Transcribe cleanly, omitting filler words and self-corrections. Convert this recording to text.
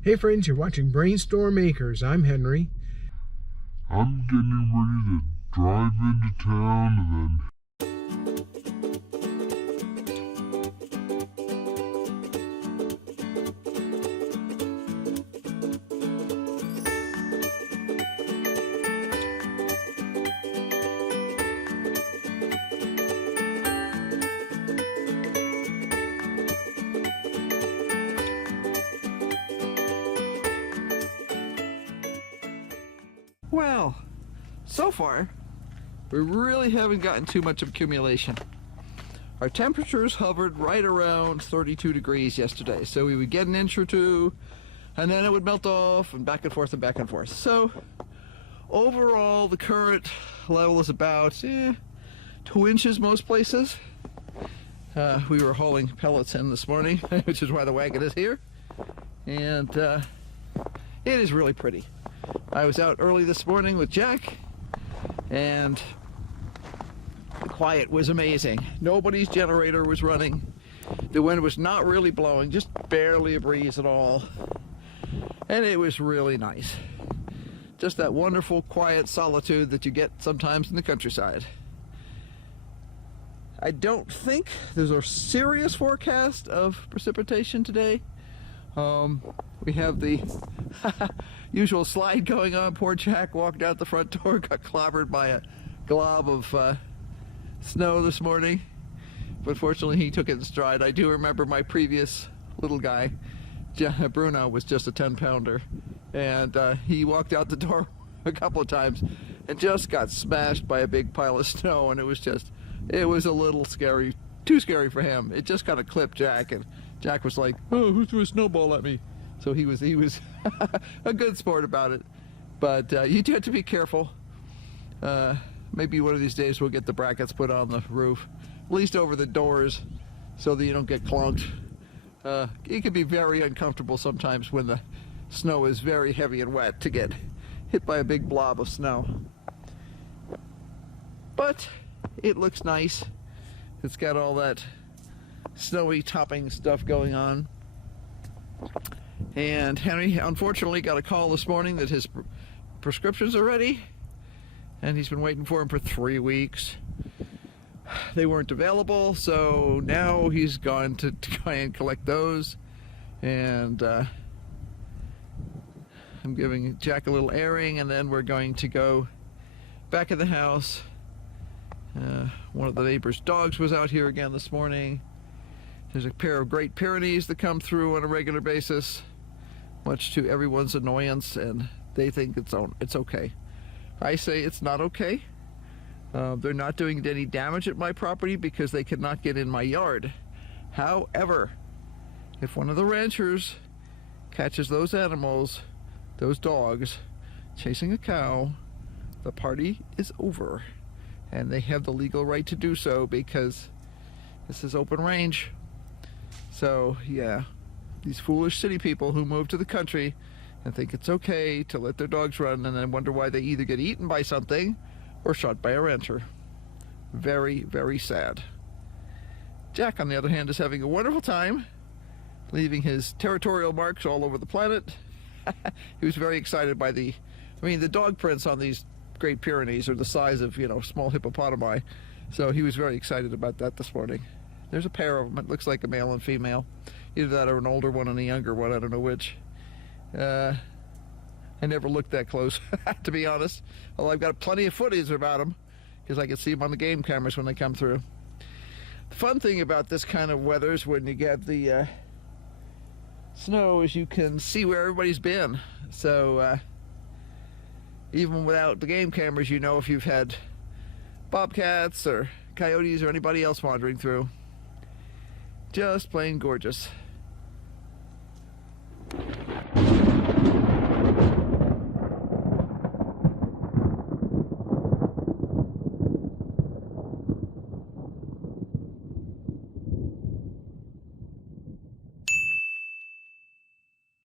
Hey friends, you're watching BrainStormAcres. I'm Henry. I'm getting ready to drive into town and then well, so far, we really haven't gotten too much of accumulation. Our temperatures hovered right around 32 degrees yesterday, so we would get an inch or two, and then it would melt off, and back and forth and back and forth. So, overall, the current level is about 2 inches most places. We were hauling pellets in this morning, which is why the wagon is here, and it is really pretty. I was out early this morning with Jack, and the quiet was amazing. Nobody's generator was running. The wind was not really blowing, just barely a breeze at all. And it was really nice. Just that wonderful, quiet solitude that you get sometimes in the countryside. I don't think there's a serious forecast of precipitation today. We have the usual slide going on. Poor Jack walked out the front door, got clobbered by a glob of snow this morning, but fortunately he took it in stride. I do remember my previous little guy, Bruno, was just a 10-pounder, and he walked out the door a couple of times and just got smashed by a big pile of snow, and it was a little scary, too scary for him. It just kind of clipped Jack, and Jack was like, "Oh, who threw a snowball at me?" So he was a good sport about it. But you do have to be careful. Maybe one of these days we'll get the brackets put on the roof, at least over the doors, so that you don't get clunked. It can be very uncomfortable sometimes when the snow is very heavy and wet to get hit by a big blob of snow. But it looks nice. It's got all that snowy topping stuff going on. And Henry unfortunately got a call this morning that his prescriptions are ready, and he's been waiting for them for 3 weeks. They weren't available, so now he's gone to try and collect those, and I'm giving Jack a little airing, and then we're going to go back in the house. One of the neighbor's dogs was out here again this morning. There's a pair of Great Pyrenees that come through on a regular basis, much to everyone's annoyance, and they think it's okay. I say it's not okay. They're not doing any damage at my property because they cannot get in my yard. However, if one of the ranchers catches those animals, those dogs, chasing a cow, the party is over. And they have the legal right to do so because this is open range. So yeah, these foolish city people who move to the country and think it's okay to let their dogs run and then wonder why they either get eaten by something or shot by a rancher. Very, very sad. Jack, on the other hand, is having a wonderful time, leaving his territorial marks all over the planet. He was very excited by the dog prints on these Great Pyrenees are the size of, small hippopotami. So he was very excited about that this morning. There's a pair of them. It looks like a male and female. Either that or an older one and a younger one. I don't know which. I never looked that close, to be honest. Although I've got plenty of footage about them, because I can see them on the game cameras when they come through. The fun thing about this kind of weather is when you get the snow is you can see where everybody's been. So even without the game cameras, you know if you've had bobcats or coyotes or anybody else wandering through. Just plain gorgeous.